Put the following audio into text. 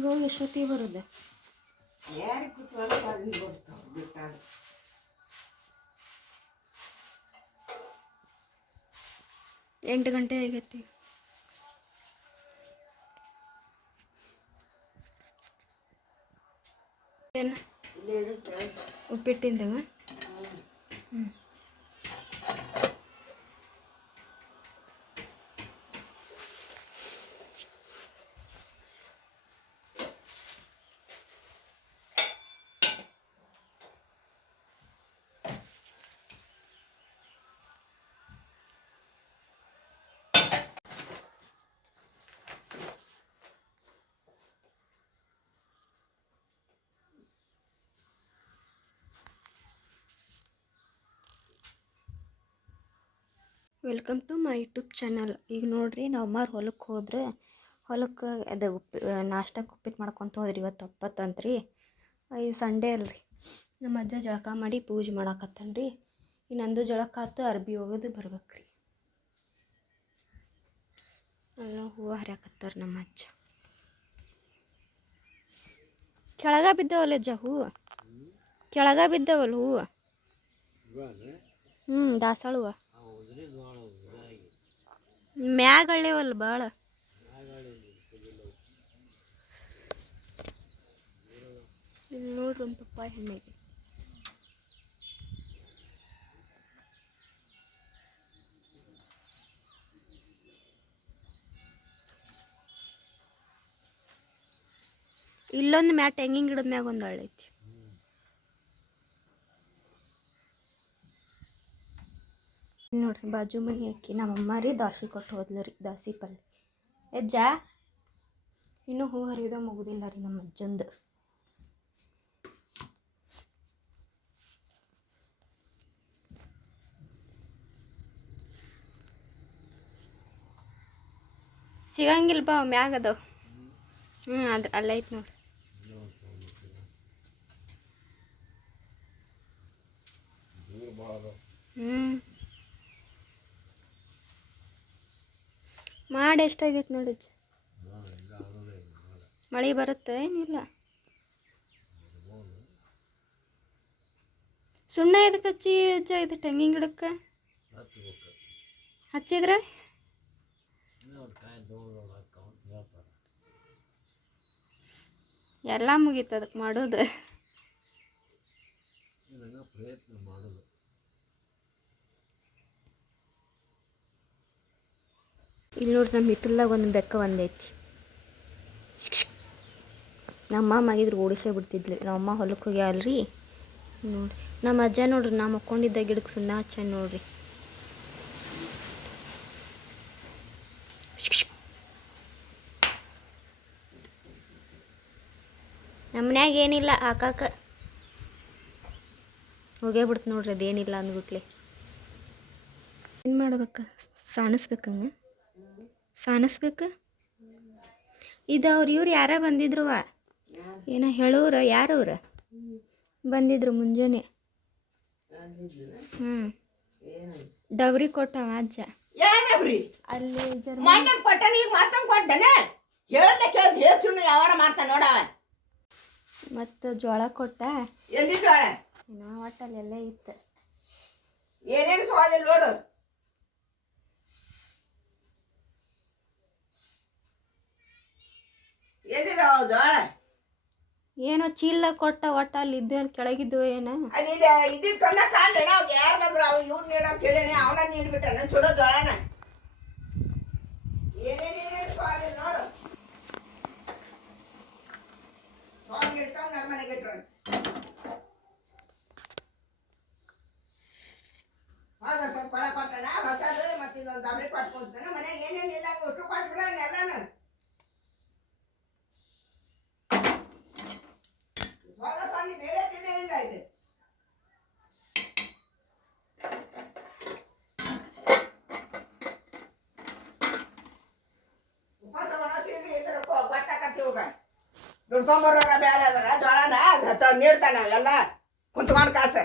ಈಗ ಹೋಗಿ ಎಷ್ಟೊತ್ತಿಗೆ ಬರೋದು? ಯಾರಿಗೆ ಕೂತ್ವಲ್ಲ ಅಲ್ಲಿ ಬರ್ತಾವೆ ಬಿಟ್ಟಾಗ 8 ಗಂಟೆ ಆಗೈತಿ. ಏನು ಉಪ್ಪಿಟ್ಟಿಂದಾಗ? ಹ್ಞೂ. Welcome to my YouTube channel. ಈಗ ನೋಡ್ರಿ ನಾವು ಅಮ್ಮಾರು ಹೊಲಕ್ಕೆ ಹೋದ್ರೆ ಹೊಲಕ್ಕೆ ಅದು ನಾಷ್ಟಕ್ಕೆ ಉಪ್ಪಿಟ್ಟು ಮಾಡ್ಕೊತ ಹೋದ್ರಿ. ಇವತ್ತು ಒಪ್ಪತ್ತಂತ್ರಿ, ಇದು ಸಂಡೇ ಅಲ್ರಿ. ನಮ್ಮ ಅಜ್ಜ ಜಳಕ ಮಾಡಿ ಪೂಜೆ ಮಾಡಾಕತ್ತಾನ್ರಿ. ಇನ್ನೊಂದು ಜಳಕ ಆತು, ಅರ್ಬಿ ಹೋಗೋದು ಬರ್ಬೇಕ್ರಿ. ಎಲ್ಲ ಹೂವು ಹರಿಯಾಕತ್ತಾರ ನಮ್ಮ ಅಜ್ಜ. ಕೆಳಗ ಬಿದ್ದವಲ್ಲ ಅಜ್ಜ ಹೂವು, ಕೆಳಗ ಬಿದ್ದವಲ್ಲ ಹೂವು. ದಾಸಾಳ ಹೂವು ಮ್ಯಾಗಳಿವಲ್ಲ ಭಾಳ. ಇಲ್ಲಿ ನೋಡ್ರಿ ಒಂದು ಪಪ್ಪಾಯಿ ಹಣ್ಣಿಗೆ ಇಲ್ಲೊಂದು ಮ್ಯಾ ತೆಂಗಿನ ಗಿಡದ ಮ್ಯಾಗ ಒಂದು ಹಳ್ಳೈತಿ. ನೋಡ್ರಿ ಬಾಜು ಮನೆ ಅಕ್ಕಿ ನಮ್ಮಮ್ಮ ರೀ ದಾಸಿ ಕೊಟ್ಟು ಹೋದ್ಲು ರೀ, ದಾಸಿ ಪಲ್ಯ. ಅಜ್ಜ ಇನ್ನೂ ಹೂ ಹರಿಯೋದ ಮುಗುದಿಲ್ಲ ರೀ ನಮ್ಮ ಅಜ್ಜಂದು. ಸಿಗಂಗಿಲ್ಲ ಬಾ ಮ್ಯಾಗ ಅದಾವ. ಅದು ಅಲ್ಲೈತಿ ನೋಡ್ರಿ. ಮಾಡಿ ಎಷ್ಟಾಗೈತೆ ನೋಡಿ ಅಜ್ಜ. ಮಳೆ ಬರುತ್ತೆ ಏನಿಲ್ಲ. ಸುಣ್ಣ ಇದಕ್ಕೆ ಹಚ್ಚಿ ಅಜ್ಜ, ಇದು ತೆಂಗಿನ ಗಿಡಕ್ಕೆ ಹಚ್ಚಿದ್ರೆ ಎಲ್ಲ ಮುಗೀತು ಅದಕ್ಕೆ ಮಾಡೋದು. ಇಲ್ಲಿ ನೋಡ್ರಿ ನಮ್ಮ ಹಿತ್ತಲ್ದಾಗ ಒಂದು ಬೆಕ್ಕ ಒಂದೈತಿ. ನಮ್ಮ ಅಮ್ಮ ಮಗಿದ್ರು ಓಡಿಸೇ ಬಿಡ್ತಿದ್ಲಿ. ನಮ್ಮಮ್ಮ ಹೊಲಕ್ಕೆ ಹೋಗ್ಯಾವಲ್ರಿ. ನೋಡ್ರಿ ನಮ್ಮ ಅಜ್ಜ ನೋಡ್ರಿ, ನಾ ಮಕ್ಕೊಂಡಿದ್ದ ಗಿಡಕ್ಕೆ ಸುಣ್ಣ ಹಚ್ಚ ನೋಡ್ರಿ. ನಮ್ಮ ಮನ್ಯಾಗ ಏನಿಲ್ಲ ಹಾಕಾಕ, ಹೋಗೇ ಬಿಡ್ತು ನೋಡ್ರಿ. ಅದೇನಿಲ್ಲ ಅಂದ್ಬಿಟ್ಲೆ ಏನು ಮಾಡ್ಬೇಕು? ಸಾಣಿಸ್ಬೇಕಂಗ ಸಾಣಿಸ್ಬೇಕು. ಇದು ಇವ್ರು ಯಾರ ಬಂದಿದ್ರುವ ಏನೋ ಹೇಳೋರ, ಯಾರವ್ರ ಬಂದಿದ್ರು ಮುಂಜಾನೆ. ಡಬ್ರಿ ಕೊಟ್ಟವ ಅಜ್ಜ. ಅಲ್ಲಿ ಮತ್ತು ಜೋಳ ಕೊಟ್ಟ. ಎಲ್ಲಿ ಜೋಳ? ಒಟ್ಟಲ್ಲಿ ಎಲ್ಲ ಇತ್ತು. ಏನೇನು ಸ್ವಾದಿಲ್ಲ ನೋಡು. ಎಲ್ಲಿದಾವ ಜೋಳ? ಏನೋ ಚೀಲ ಕೊಟ್ಟ, ಒಟ್ಟ ಅಲ್ಲಿ ಇದ್ದು ಕೆಳಗಿದ್ದು ಏನೋ ಇದ್ದಿದ್ದು ಕಣ್ಣ ಕಾಣ್ಣ. ಅವ್ ಯಾರು ಬಂದ್ರು ಅವ್ ಇವ್ರು ನೀಡ ಅಂತ ಹೇಳೇನೆ, ಅವನ ನೀಡ್ಬಿಟ್ಟ ಚಲೋ ಜೋಳನ. ಏನೇನೇನೇನು ಸ್ವಾದಿಲ್ಲ ನೋಡು. ಸ್ವಾದ ಇಡ್ತಾವ ನಮ್ಮ ಮನೆಗೆ ಇಟ್ರ ಹೌದ. ಸ್ವಲ್ಪ ಕೊಳ ಕೊಟ್ಟಣ ಹೊಸದು, ಮತ್ತೆ ಇದೊಂದು ದಬ್ರಿ ಕೊಟ್ಕೊಂತಾನೆ. ಮನೆಗೆ ಏನೇನಿಲ್ಲ ಒಟ್ಟು ಕೊಟ್ಬಿಡ ಎಲ್ಲಾನು. ಸ್ವಾದ ಸ್ವಾಮಿ ಬೇರೆ ತಿನ್ನೇ ಇಲ್ಲ ಇದು. ಉಪವಾಸ ಒಣಸಿದ್ರೆ ಇದ್ರ ಗೊತ್ತಾಕತ್ತಿ ಹೋಗ. ದುಡ್ಕೊಂಬರೋರ ಬೇರೆ ಅದರ ಜೋಳನ ನೀಡ್ತಾನ ಎಲ್ಲ ಕುಂತ್ಕೊಂಡು ಕಾಸು.